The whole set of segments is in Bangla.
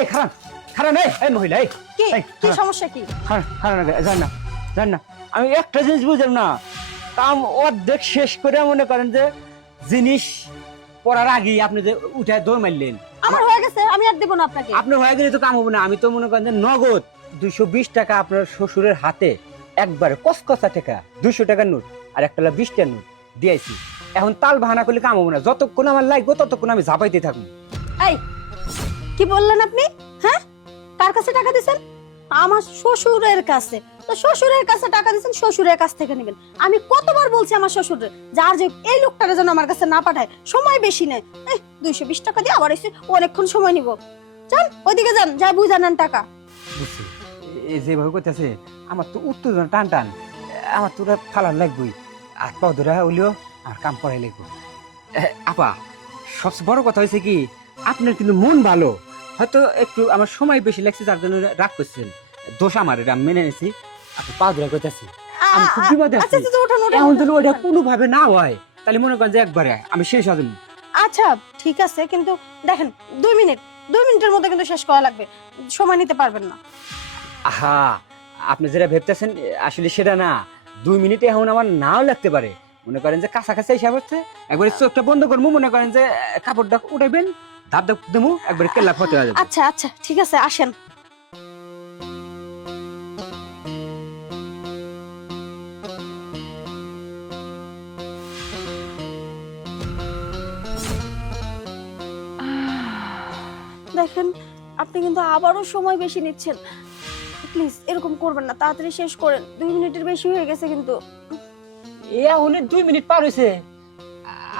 এই খারান খারান এই মহিলা এই কি এই, কি খারান, সমস্যা কি? খারান খারান জান না আমি একটা জিনিস বুঝলাম না কাম অর্ধেক শেষ করে মনে করেন যে জিনিস পড়ার আগেই আপনি যে উঠে দৌড় মারলেন আমার হয়ে গেছে, আমি আর দেব না আপনাকে। আপনি হয়ে গেলে তো কাম হবে না। আমি তো মনে করেন যে নগদ 220 টাকা আপনার শ্বশুরের হাতে একবারে কসকসা টাকা 200 টাকার নোট আর একটা 20 টাকার নোট দিয়েছি। এখন তাল বাহানা করলে কাম হবে না, যতক্ষণ আমার লাগবে ততক্ষণ আমি ঝাপাইতে থাকবো। এই কি বললেন আপনি? হ্যাঁ, কার কাছে টাকা দিবেন? আমার শ্বশুরের কাছে। তো শ্বশুরের কাছে টাকা দিবেন, শ্বশুরের কাছ থেকে নেবেন। আমি কতবার বলছি আমার শ্বশুরের যার যে এই লোকটারে যেন আমার কাছে না পাঠায়, সময় বেশি নেয়। 220 টাকা দিয়ে আবার এসে অনেকক্ষণ সময় নিব। যান ওইদিকে যান, যা বুঝা নেন টাকা। বুঝছি এই যেভাবে করতেছে আমার তো উত্তেজনা টান টান, আমার তো ফালার লাগবেই। আর পাও ধরা হইলেও আমার কাম করাই লাগবে। আপা সবচেয়ে বড় কথা হয়েছে কি আপনার কিন্তু মন ভালো, হয়তো একটু আমার সময় বেশি লাগছে যার জন্য রাগ করছেন, দোষ আমার, এটা আমি মেনে নিয়েছি। আপনি পা ধরা করতেছি আমি খুব বিপদে আছি। আচ্ছা আচ্ছা, ওঠেন ওঠেন। এখন যদি ওটা কোনোভাবে না হয় তাহলে মনে করেন যে একবারে আমি শেষ হয়ে যাবো। আচ্ছা ঠিক আছে, কিন্তু দেখেন 2 মিনিটের মধ্যে কিন্তু শেষ করা লাগবে, সময় নিতে পারবেন না। আহা আপনি যেটা ভেবতেছেন আসলে সেটা না। 2 মিনিটে এখন আমার নাও লাগতে পারে। মনে করেন যে কাছাকাছি হিসাব হচ্ছে, একবারে চোখটা বন্ধ করবো, মনে করেন যে কাপড়টা উঠাইবেন, ধাপ ধাপ দেবো, একবারে কেল্লা ফতে হয়ে যাবে। আচ্ছা আচ্ছা ঠিক আছে, আসেন। দেখেন আপনি কিন্তু আবারও সময় বেশি নিচ্ছেন। প্লিজ এরকম করবেন না, তাড়াতাড়ি শেষ করেন। 2 মিনিটের বেশি হয়ে গেছে কিন্তু। এখন 2 মিনিট পার হয়েছে।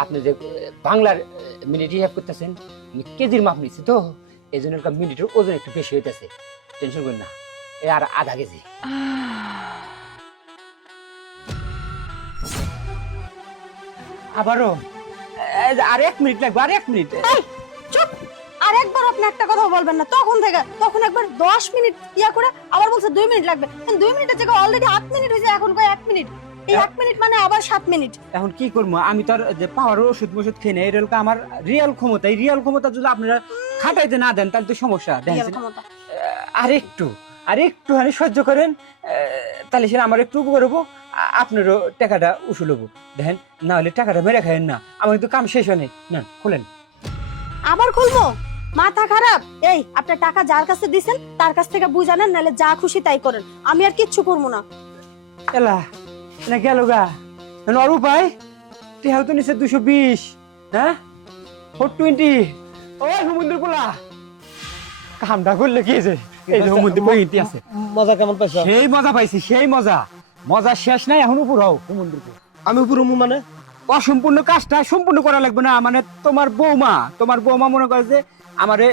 আপনি যে বাংলার মিনিট হিসাব করতেছেন, আমি কেজির মাপ নিচ্ছি তো, এই জন্য মিনিটের ওজন একটু বেশি হইতেছে। টেনশন করেন না, আর আধা কেজি। আবারও আর 1 মিনিট লাগবে, আর 1 মিনিট। এই চুপ! আর একবার আপনি একটা কথা বলবেন না, তখন একবার 10 মিনিট ইয়া করে আবার বলছে 2 মিনিট লাগবে। 2 মিনিটের জায়গায় অলরেডি 8 মিনিট হয়েছে, এখন কয় 1 মিনিট। এই 8 মিনিট মানে আবার 7 মিনিট। এখন কি করবো আমি? তো আর যে পাওয়ার ওষুধ খেয়ে নেই, এটা হলো আমার রিয়েল ক্ষমতা। এই রিয়েল ক্ষমতা যদি আপনারা খাটাইতে না দেন তাহলে তো সমস্যা। রিয়েল দেখেন ক্ষমতা। আর একটু হানি সহ্য করেন, তাহলে সেটা আমার একটু উপকার হবো, আপনারও টাকাটা উসুল হবো। দেখেন না হলে টাকাটা মেরে খায়েন না, আমার কিন্তু কাম শেষ হয় নাই। না খোলেন। আবার খুলবো? মাথা খারাপ? এই আপনার টাকা যার কাছে দিবেন তার কাছ থেকে বুঝা নেন, নাহলে যা খুশি তাই করেন, আমি আর কিচ্ছু করবো না। এলা না গেল গা আর উপায়। টেহাও তো নিচে 220, হ্যাঁ 420। ওই সমুদ্র পোলা কামটা করলে কি যে এই যে সমুদ্র বইতে আছে। মজা কেমন পাইছো? সেই মজা পাইছি, সেই মজা শেষ নাই। এখন উপর হও সমুদ্রকে। আমি উপর মানে অসম্পূর্ণ কাজটা সম্পূর্ণ করা লাগবে না, মানে তোমার বৌমা মনে করে যে আমারে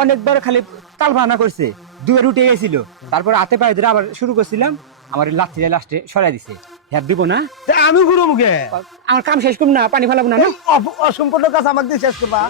অনেকবার খালি তাল বাহানা করছে, দুয়ে উঠে গেছিল, তারপর হাতে পায়ে ধরে আবার শুরু করছিলাম, আমার লাঠিটা লাস্টে সরাই দিছে। হ্যাঁ দিব না, আমি উপর মুখে আমার কাম শেষ করব না, পানি ফেলাবো না। অসম্পূর্ণ কাজ আমাকে দিয়ে শেষ করবা?